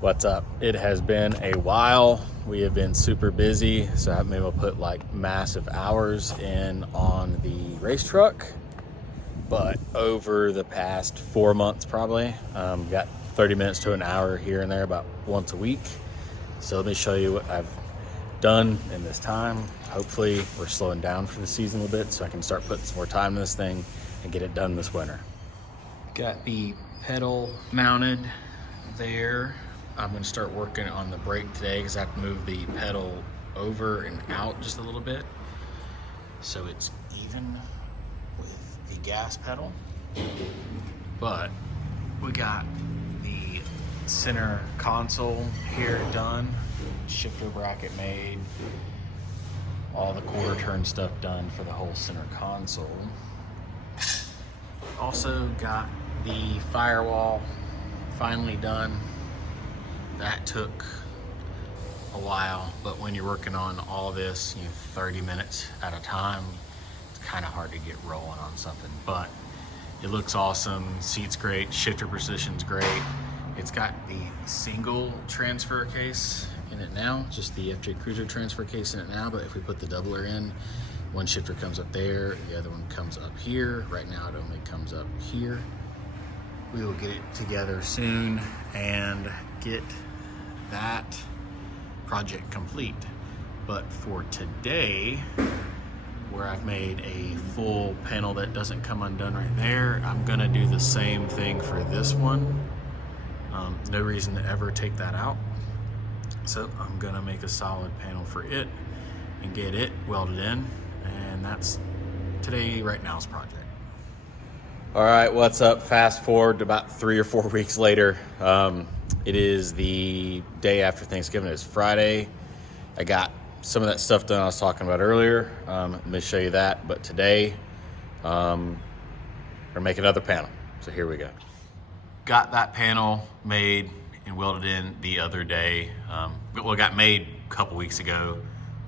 What's up? It has been a while. We have been super busy, so I haven't been able to put like massive hours in on the race truck. But over the past 4 months, probably, got 30 minutes to an hour here and there about once a week. So let me show you what I've done in this time. Hopefully we're slowing down for the season a little bit so I can start putting some more time in this thing and get it done this winter. Got the pedal mounted there. I'm gonna start working on the brake today because I have to move the pedal over and out just a little bit so it's even with the gas pedal. But we got the center console here done, shifter bracket made, all the quarter turn stuff done for the whole center console. Also got the firewall finally done. That took a while, but when you're working on all this, 30 minutes at a time, it's kind of hard to get rolling on something, but it looks awesome. Seat's great, shifter position's great. It's got the single transfer case in it now, just the FJ Cruiser transfer case in it now, but if we put the doubler in, one shifter comes up there, the other one comes up here. Right now it only comes up here. We will get it together soon and get that project complete. But for today, where I've made a full panel that doesn't come undone right there, I'm gonna do the same thing for this one. No reason to ever take that out. So I'm gonna make a solid panel for it and get it welded in. And that's today, right now's project. All right, what's up? Fast forward to about 3 or 4 weeks later. It is the day after Thanksgiving. It's Friday. I got some of that stuff done I was talking about earlier. Let me show you that. But today, we're gonna make another panel. So here we go. Got that panel made and welded in the other day. Well, it got made a couple weeks ago,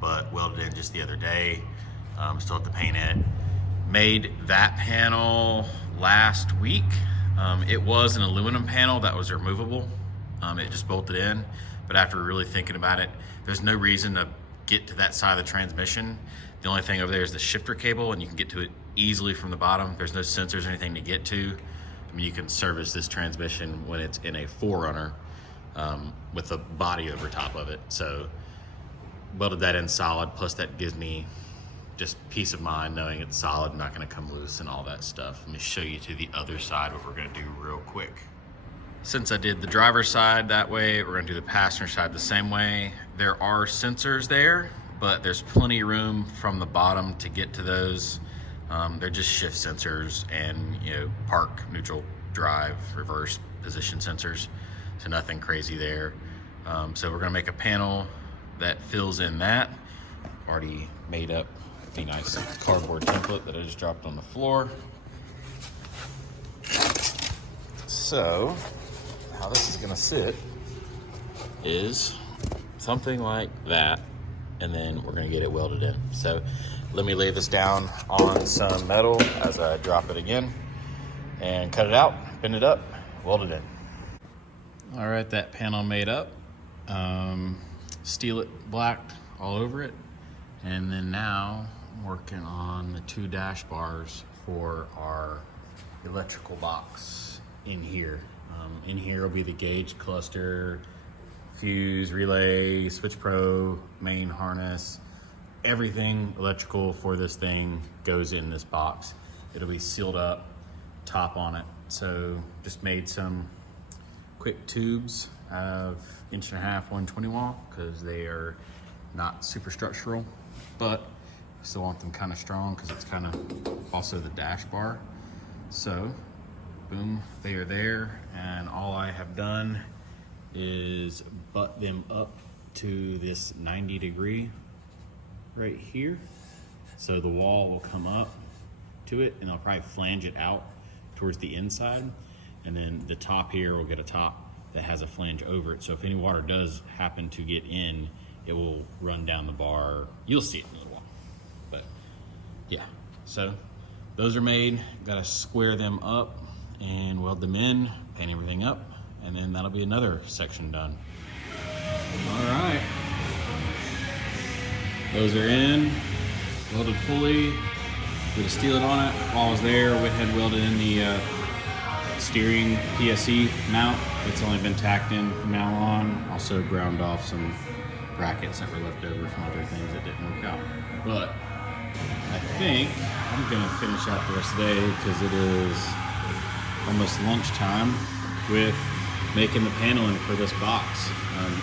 but welded in just the other day. Still have to paint it. Made that panel last week. It was an aluminum panel that was removable. It just bolted in, but after really thinking about it, there's no reason to get to that side of the transmission. The only thing over there is the shifter cable, and you can get to it easily from the bottom. There's no sensors or anything to get to. I mean, you can service this transmission when it's in a 4Runner with a body over top of it. So welded that in solid, plus that gives me just peace of mind knowing it's solid, not gonna come loose and all that stuff. Let me show you to the other side what we're gonna do real quick. Since I did the driver's side that way, we're gonna do the passenger side the same way. There are sensors there, but there's plenty of room from the bottom to get to those. They're just shift sensors and park, neutral, drive, reverse position sensors. So nothing crazy there. So we're gonna make a panel that fills in that. Already made up a nice cardboard template that I just dropped on the floor. So how this is gonna sit is something like that, and then we're gonna get it welded in. So let me lay this down on some metal as I drop it again and cut it out, bend it up, weld it in. All right, that panel made up. Steel it blacked all over it. And then now I'm working on the 2 dash bars for our electrical box in here. In here will be the gauge cluster, fuse, relay, switch pro, main harness. Everything electrical for this thing goes in this box. It'll be sealed up, top on it. So just made some quick tubes of 1.5 inch 120 wall because they are not super structural, but I still want them kind of strong because it's kind of also the dash bar. So boom, they are there, and all I have done is butt them up to this 90 degree right here. So the wall will come up to it, and I'll probably flange it out towards the inside, and then the top here will get a top that has a flange over it. So if any water does happen to get in, it will run down the bar. You'll see it in a little while, but yeah. So those are made. Got to square them up and weld them in, paint everything up, and then that'll be another section done. All right. Those are in, welded fully. Put a steelet on it. While I was there, went ahead and welded in the steering PSE mount. It's only been tacked in from now on. Also ground off some brackets that were left over from other things that didn't work out. But I think I'm gonna finish out the rest of the day because it is almost lunchtime with making the paneling for this box.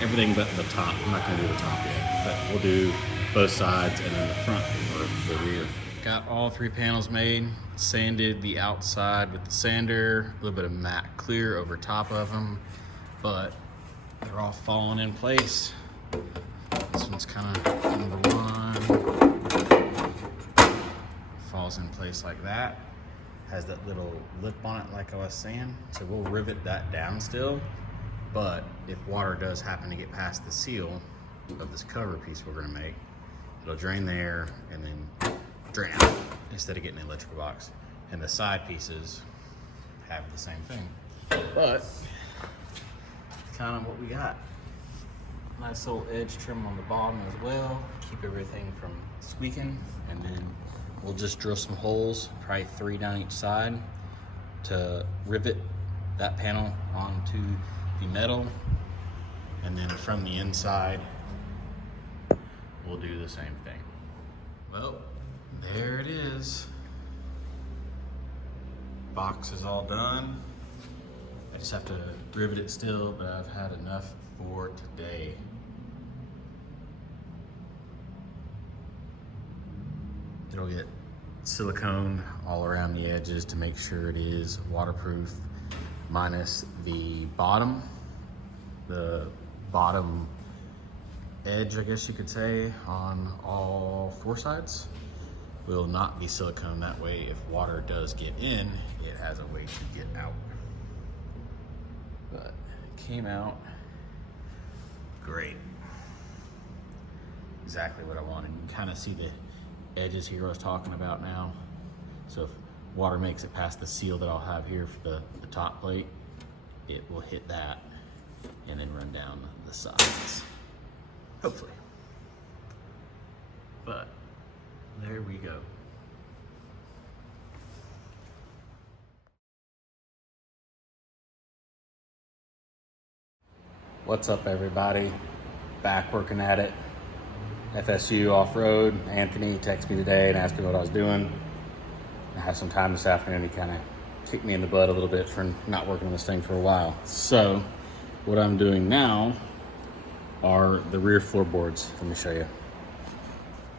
Everything but the top. I'm not gonna do the top yet, but we'll do both sides and then the front or the rear. Got all 3 panels made, sanded the outside with the sander, a little bit of matte clear over top of them, but they're all falling in place. This one's kind of number 1. Falls in place like that. Has that little lip on it like I was saying. So we'll rivet that down still, but if water does happen to get past the seal of this cover piece we're gonna make, it'll drain there and then drain out instead of getting the electrical box. And the side pieces have the same thing. But kind of what we got. Nice little edge trim on the bottom as well. Keep everything from squeaking. And then we'll just drill some holes, probably 3 down each side, to rivet that panel onto the metal. And then from the inside, we'll do the same thing. Well, there it is. Box is all done. I just have to rivet it still, but I've had enough for today. It'll get silicone all around the edges to make sure it is waterproof, minus the bottom edge, I guess you could say, on all 4 sides will not be silicone. That way, if water does get in, it has a way to get out. But it came out great. Exactly what I wanted. You can kind of see the edges here I was talking about now. So if water makes it past the seal that I'll have here for the top plate, it will hit that and then run down the sides. Hopefully. But there we go. What's up, everybody? Back working at it. FSU off-road. Anthony texted me today and asked me what I was doing. I have some time this afternoon. He kind of kicked me in the butt a little bit for not working on this thing for a while. So what I'm doing now are the rear floorboards. Let me show you.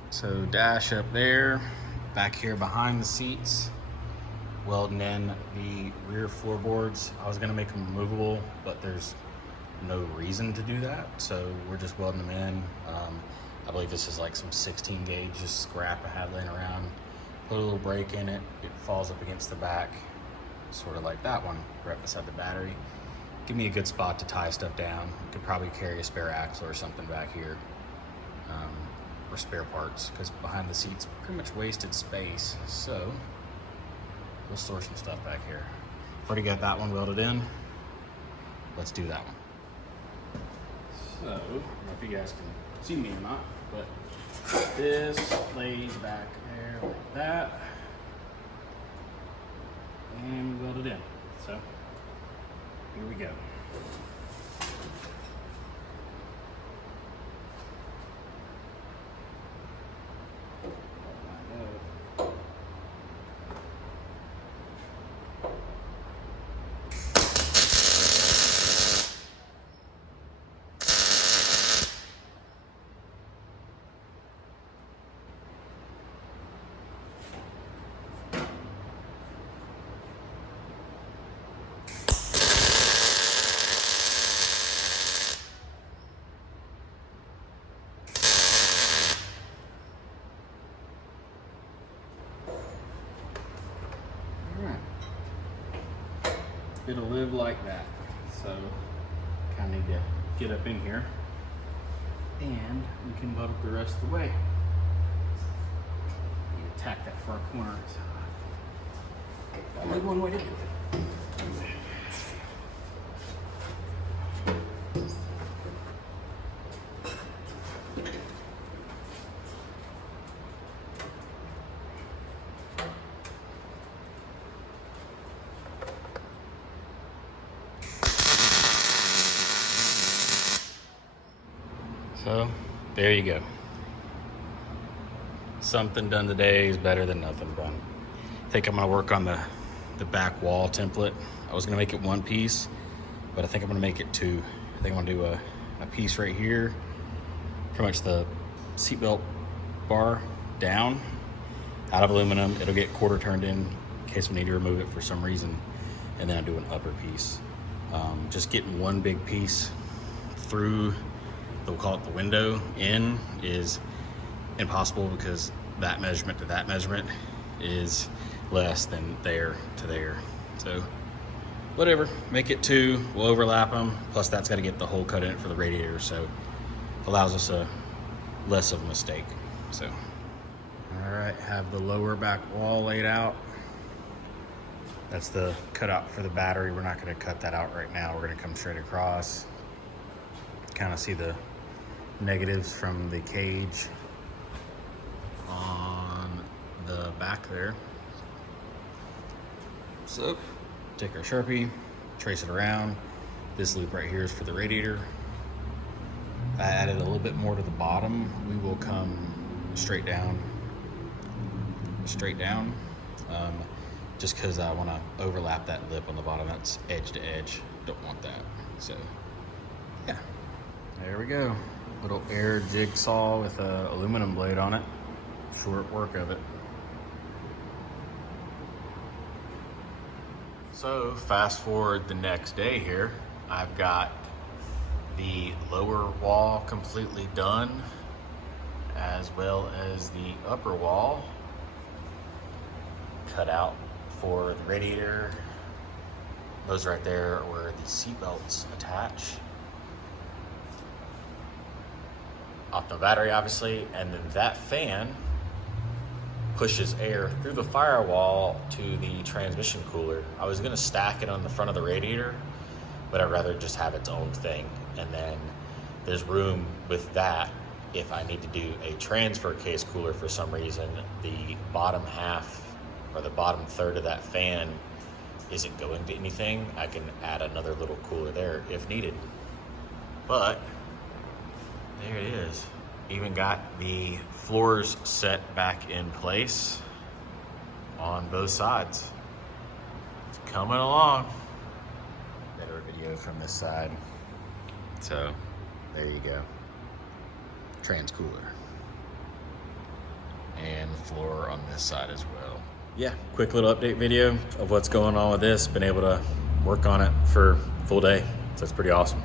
So dash up there, back here behind the seats, welding in the rear floorboards. I was gonna make them removable, but there's no reason to do that. So we're just welding them in. I believe this is like some 16 gauge, just scrap I have laying around. Put a little brake in it, it falls up against the back, sort of like that one, right beside the battery. Give me a good spot to tie stuff down. Could probably carry a spare axle or something back here, or spare parts, because behind the seat's pretty much wasted space. So we'll store some stuff back here. Already got that one welded in. Let's do that one. So, I don't know if you guys can see me or not, but this lays back there like that, and we weld it in. So here we go. It'll live like that. So kind of need to get up in here and we can weld it the rest of the way. You attack that far corner. Only one way to do it. there you go. Something done today is better than nothing done. I think I'm gonna work on the back wall template. I was gonna make it one piece, but I think I'm gonna make it two. I think I'm gonna do a piece right here, pretty much the seatbelt bar down, out of aluminum. It'll get quarter turned in case we need to remove it for some reason. And then I do an upper piece. Just getting one big piece through, we'll call it the window in, is impossible because that measurement to that measurement is less than there to there. So whatever, make it two, we'll overlap them. Plus that's got to get the hole cut in it for the radiator, so allows us a less of a mistake. So, all right, have the lower back wall laid out. That's the cutout for the battery. We're not going to cut that out right now. We're going to come straight across. Kind of see the negatives from the cage on the back there. So take our Sharpie, trace it around. This loop right here is for the radiator. I added a little bit more to the bottom. We will come straight down, just because I want to overlap that lip on the bottom. That's edge to edge. Don't want that. So yeah, there we go. Little air jigsaw with a aluminum blade on it. Short work of it. So fast forward the next day here. I've got the lower wall completely done, as well as the upper wall cut out for the radiator. Those right there are where the seat belts attach. Optimal battery, obviously, and then that fan pushes air through the firewall to the transmission cooler. I was gonna stack it on the front of the radiator, but I'd rather just have its own thing. And then there's room with that if I need to do a transfer case cooler for some reason. The bottom half or the bottom third of that fan isn't going to anything. I can add another little cooler there if needed. But there it is. Even got the floors set back in place on both sides. It's coming along. Better video from this side. So there you go. Trans cooler. And the floor on this side as well. Yeah, quick little update video of what's going on with this. Been able to work on it for a full day. So it's pretty awesome.